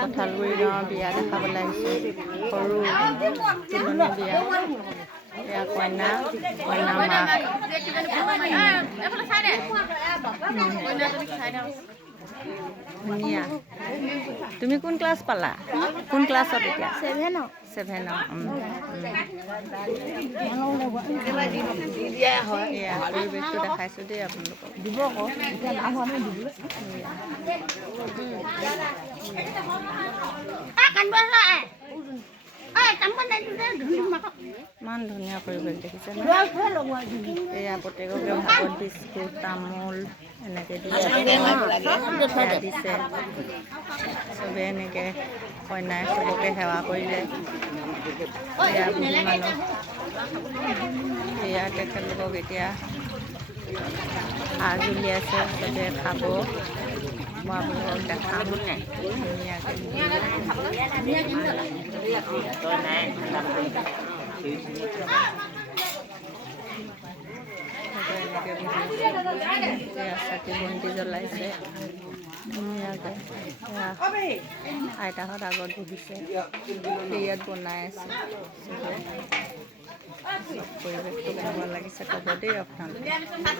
কঁঠালগুৰি গাঁৱৰ বিয়া দেখাবলৈ আহিছোঁ। সৰু তুলনি বিয়া। এয়া কইনা মাক। ধুনীয়া। তুমি কোন ক্লাছ পালা? কোন ক্লাছত এতিয়া? 7ৰ। এয়া পৰিৱেশটো দেখাইছোঁ দেই আপোনালোকক। ইমান ধুনীয়া পৰিৱেশ দেখিছে ন? এয়া প্ৰত্যেককে ভাগত বিস্কুট তামোল এনেকৈ দিছে। চবে এনেকৈ কইনাই চবকে সেৱা কৰিলে। এয়া বুঢ়ী মানুহ। এয়া তেখেতলোকক এতিয়া সাজ উলিয়াইছে। চবে খাব। মই আপোনালোকক দেখাম ধুনীয়াকৈ। চাকি বন্তি জ্বলাইছে ধুনীয়াকৈ। আইতাহঁত আগত বহিছে। ইয়াত বনাই আছে চবে। পৰিৱেশটো কেনেকুৱা লাগিছে ক'ব দেই আপোনালোকে।